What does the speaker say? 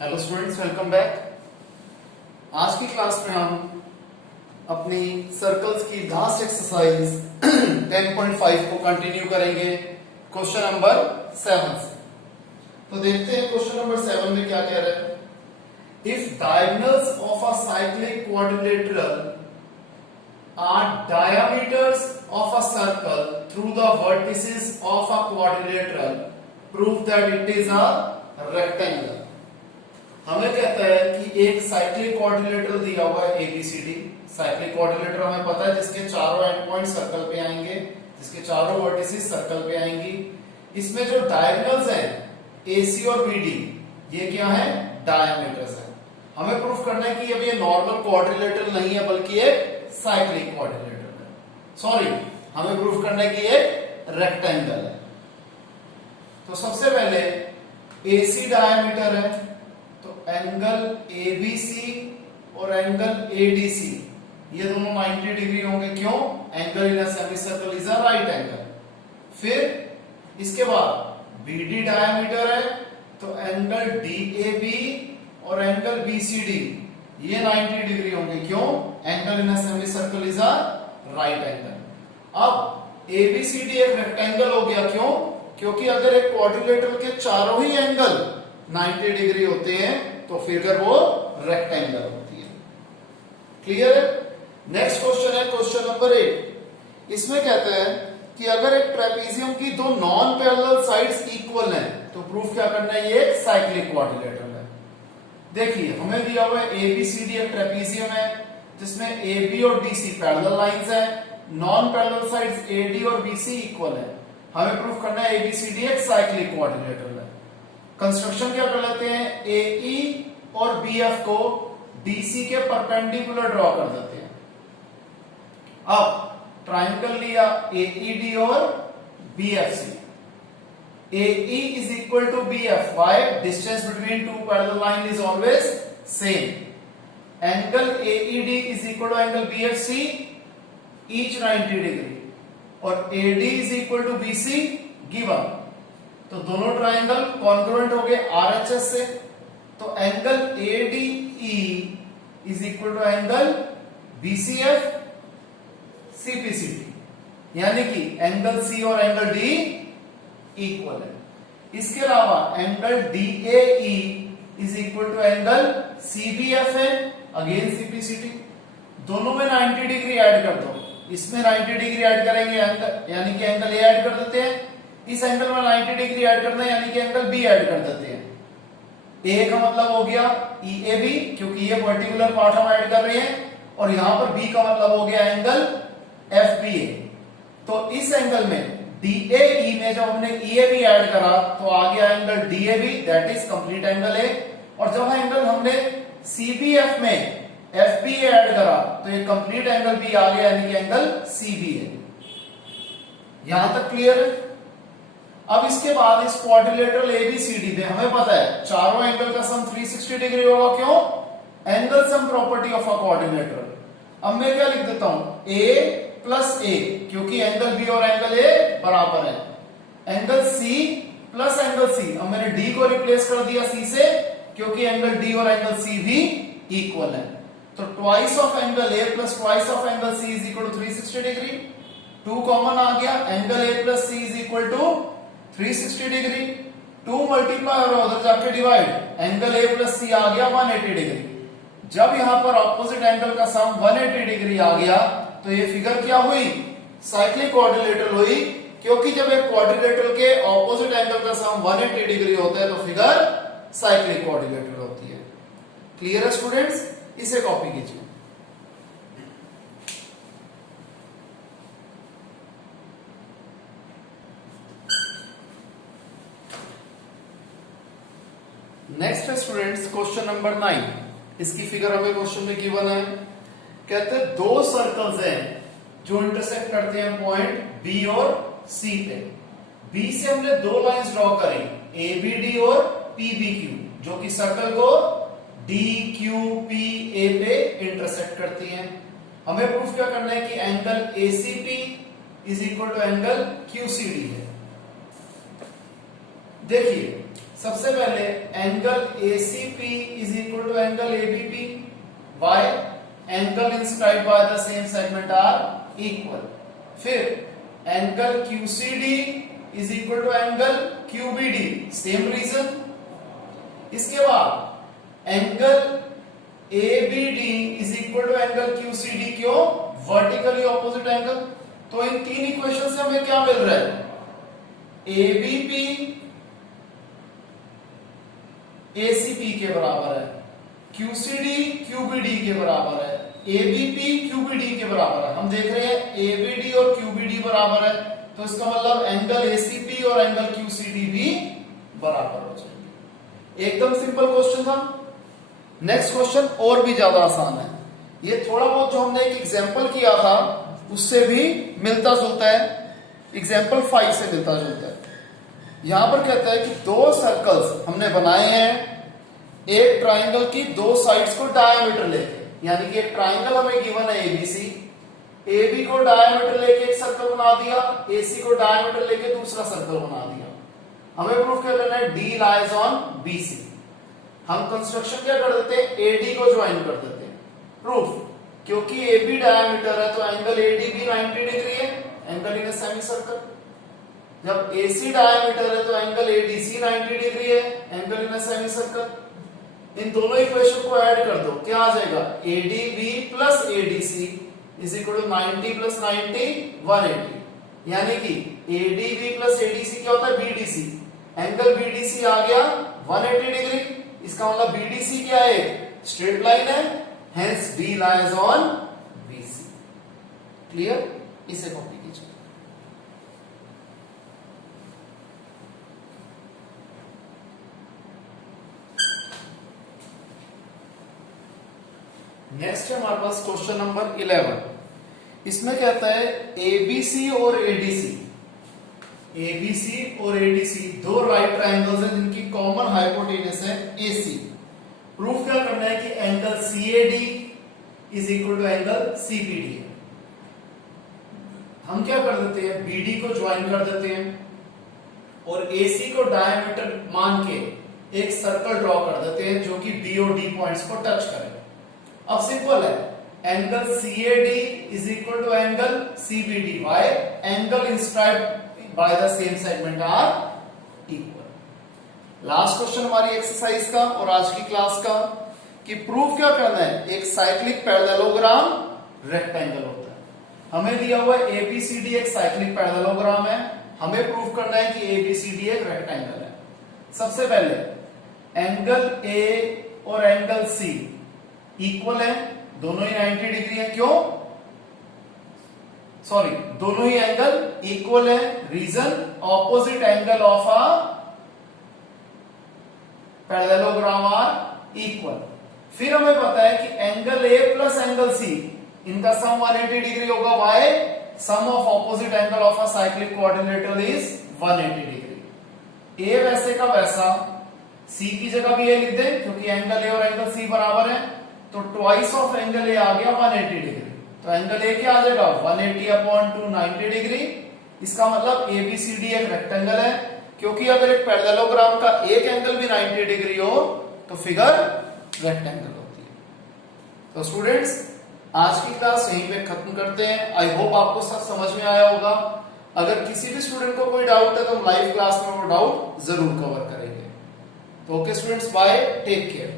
Hello students, welcome back. आज की class में हम अपनी सर्कल्स की लास्ट एक्सरसाइज 10.5 को कंटिन्यू करेंगे क्वेश्चन नंबर 7 से। तो देखते हैं क्वेश्चन नंबर 7 में क्या कह रहा है। If diagonals of a cyclic quadrilateral are diameters of a circle through the vertices of a quadrilateral, prove that it is a rectangle। हमें कहता है कि एक साइक्लिक क्वाड्रिलेटरल दिया हुआ है एबीसीडी। साइक्लिक क्वाड्रिलेटरल हमें पता है जिसके चारों एंड पॉइंट सर्कल पे आएंगे, जिसके चारों वर्टिसेस सर्कल पे आएंगी। इसमें जो डायगोनल्स हैं एसी और बीडी, ये क्या है? डायमीटर्स है। हमें प्रूफ करना है कि अब ये नॉर्मल क्वाड्रिलेटरल नहीं है बल्कि एक साइक्लिक क्वाड्रिलेटरल है। सॉरी, हमें प्रूफ करना है कि एक रेक्टेंगल है। तो सबसे पहले एसी डायमीटर है, तो एंगल एबीसी और एंगल एडीसी ये दोनों 90 डिग्री होंगे। क्यों? Angle in a semicircle is a right angle. फिर इसके बाद बीडी डायमीटर है, तो एंगल डीएबी और एंगल बीसीडी ये 90 डिग्री होंगे। क्यों? Angle in a semicircle is a right angle. अब एबीसीडी एक रेक्टेंगल हो गया। क्यों? क्योंकि अगर एक क्वाड्रिलेटरल के चारों ही एंगल 90 डिग्री होते हैं तो फिगर वो रेक्टेंगल होती है। क्लियर है? नेक्स्ट क्वेश्चन है क्वेश्चन नंबर 8। इसमें कहता है कि अगर एक ट्रेपीजियम की दो नॉन पैरेलल साइड्स इक्वल हैं तो प्रूफ क्या करना है? ये एक साइक्लिक क्वाड्रिलेटरल है। देखिए, हमें दिया हुआ है एबीसीडी एक ट्रेपीजियम है जिसमें एबी और डीसी पैरेलल लाइंस हैं, नॉन पैरेलल साइड्स एडी और बीसी इक्वल है। हमें प्रूफ करना है एबीसीडी एक साइक्लिक क्वाड्रिलेटरल है। कंस्ट्रक्शन क्या कर लेते हैं? एई और बीएफ को डीसी के परपेंडिकुलर ड्रॉ कर देते हैं। अब ट्राइंगल लिया एईडी और BFC. AE is equal to BF. Why? Distance between two parallel line is always same. Angle AED is equal to angle BFC, each 90 degree. और AD is equal to BC given. तो दोनों triangle congruent हो गए RHS से। तो angle ADE is equal to angle BCF CPCT, यानी कि angle C और एंगल D इक्वल है। इसके अलावा angle DAE is equal to angle CBF है, अगेन CPCT। दोनों में 90 डिग्री ऐड कर दो। इसमें 90 डिग्री ऐड करेंगे एंगल, यानी कि एंगल A ऐड कर देते हैं। इस एंगल में 90 डिग्री ऐड करना है, यानी कि एंगल B ऐड कर देते हैं। A का मतलब हो गया EAB, क्योंकि ये पर्टिकुलर पार्ट हम ऐड कर रहे हैं, और यहां पर B का मतलब हो गया एंगल FBA। तो इस एंगल में DAE में जब हमने EAB ऐड करा तो आ गया angle DAB, that is complete angle है। और जब एंगल हमने CBF में FBA ऐड करा तो ये कंप्लीट एंगल B आ गया, यानी कि एंगल CBA। यहां तक क्लियर है? अब इसके बाद इस क्वाड्रिलेटरल ABCD में हमें पता है चारों एंगल का सम 360 डिग्री होगा। क्यों? Angle sum property of a quadrilateral. अब मैं क्या लिख देता हूं? A प्लस ए, क्योंकि एंगल बी और एंगल ए बराबर है। Angle C plus angle C, अब मैंने डी को रिप्लेस कर दिया सी से, क्योंकि एंगल डी और एंगल सी भी इक्वल है। तो twice of angle A plus twice of angle C is equal to 360 degree. 2 common आ गया, angle A plus C is equal to 360 degree. 2 multiply और उधर जाके divide, angle A plus C आ गया 180 डिग्री। जब यहां पर ऑपोजिट एंगल का सम 180 डिग्री आ गया तो ये फिगर क्या हुई? साइक्लिक क्वाड्रिलेटरल हुई, क्योंकि जब एक क्वाड्रिलेटरल के ऑपोजिट एंगल का सम 180 डिग्री होता है तो फिगर साइक्लिक क्वाड्रिलेटरल होती है। क्लियर है स्टूडेंट्स? इसे कॉपी कीजिए। नेक्स्ट है स्टूडेंट्स क्वेश्चन नंबर 9। इसकी फिगर हमें क्वेश्चन में गिवन है। कहते हैं दो सर्कल्स हैं जो इंटरसेक्ट करते हैं पॉइंट बी और सी पे। बी से हमने दो लाइंस ड्रॉ करी, एबीडी और पीबीक्यू, जो कि सर्कल को डीक्यूपीए पे इंटरसेक्ट करती हैं। हमें प्रूफ क्या करना है कि angle ACP is equal to angle QCD है। देखिए, सबसे पहले angle ACP is equal to angle ABP, why angle inscribed by the same segment are equal. फिर angle QCD is equal to angle QBD, same reason. इसके बाद angle ABD is equal to angle QCD, क्यों? Vertically opposite angle. तो इन तीन equation से हमें क्या मिल रहा है? ABP ACP के बराबर है, QCD QBD के बराबर है, ABP QBD के बराबर है। हम देख रहे हैं ABD और QBD बराबर है, तो इसका मतलब एंगल ACP और एंगल QCD भी बराबर हो जाएंगे। एकदम सिंपल क्वेश्चन था। नेक्स्ट क्वेश्चन और भी ज्यादा आसान है। ये थोड़ा बहुत जो हमने एक एग्जांपल किया था उससे भी मिलता जुलता है, एग्जांपल 5 से मिलता जुलता है। यहां पर कहता है कि दो सर्कल्स हमने बनाए हैं, एक ट्राइंगल की दो साइड्स को डायमीटर लेके, यानी कि एक ट्राइंगल हमें गिवन है ABC, AB को डायमीटर लेके एक सर्कल बना दिया, AC को डायमीटर लेके दूसरा सर्कल बना दिया। हमें प्रूफ क्या करना है? D lies on BC। हम कंस्ट्रक्शन क्या कर देते हैं? AD को ज्वाइन कर देते हैं। प्रूफ, क्योंकि AB डायमीटर है तो एंगल AD भी 90 डिग्री है, एंगल इन सेमी सर्कल। जब AC डायमीटर है तो एंगल ADC 90 डिग्री है, एंगल इन सेमी सर्कल। इन दोनों इक्वेशन को ऐड कर दो, क्या आ जाएगा? ADB plus ADC is equal to 90 plus 90 180, यानी कि ADB प्लस ADC क्या होता है? BDC। एंगल BDC आ गया 180 डिग्री। इसका मतलब BDC क्या है? स्ट्रेट लाइन है, hence B lies on BC। Clear? इसे कॉपी कीजिए। नेक्स्ट है हमारे पास क्वेश्चन नंबर 11। इसमें कहता है ABC और ADC, ABC और ADC दो राइट ट्रायंगल्स हैं जिनकी कॉमन हाइपोटेनस है AC। प्रूफ क्या करना है कि angle CAD is equal to angle CBD है। हम क्या कर देते हैं? BD को ज्वाइन कर देते हैं और AC को डायमीटर मान के एक सर्कल ड्रॉ कर देते हैं जो कि B और D पॉइंट्स को टच करे। अब सिंपल है, angle CAD is equal to angle CBD, why angle inscribed by the same segment are equal. Last question हमारी एक्सरसाइज का और आज की क्लास का कि प्रूफ क्या करना है? एक साइक्लिक पैरेललोग्राम रेक्टेंगल होता है। हमें दिया हुआ है ABCD एक साइक्लिक पैरेललोग्राम है, हमें प्रूफ करना है कि ABCD एक रेक्टेंगल है। सबसे पहले एंगल A और एंगल C इक्वल है, दोनों ही 90 डिग्री है। क्यों? सॉरी, दोनों ही एंगल इक्वल है। Reason, opposite angle of a parallelogram are equal. फिर हमें पता है कि angle A plus angle C इनका सम 180 डिग्री होगा, why sum of opposite angle of a cyclic quadrilateral is 180 degree. A वैसे का वैसा, C की जगह भी A लिख दें क्योंकि एंगल A और एंगल C बराबर है, तो ट्वाइस ऑफ एंगल A आ गया 180 डिग्री। तो एंगल A क्या आ जाएगा? 180 अपॉन 2 90 डिग्री। इसका मतलब ABCD एक रेक्टेंगल है, क्योंकि अगर एक पैरेललोग्राम का एक एंगल भी 90 डिग्री हो तो फिगर रेक्टेंगल होती है। तो स्टूडेंट्स, आज की क्लास यहीं पे खत्म करते हैं। आई होप आपको सब समझ में आया होगा। अगर किसी भी स्टूडेंट को कोई डाउट है तो हम लाइव क्लास में वो डाउट जरूर कवर करेंगे। तो okay students, bye, take care.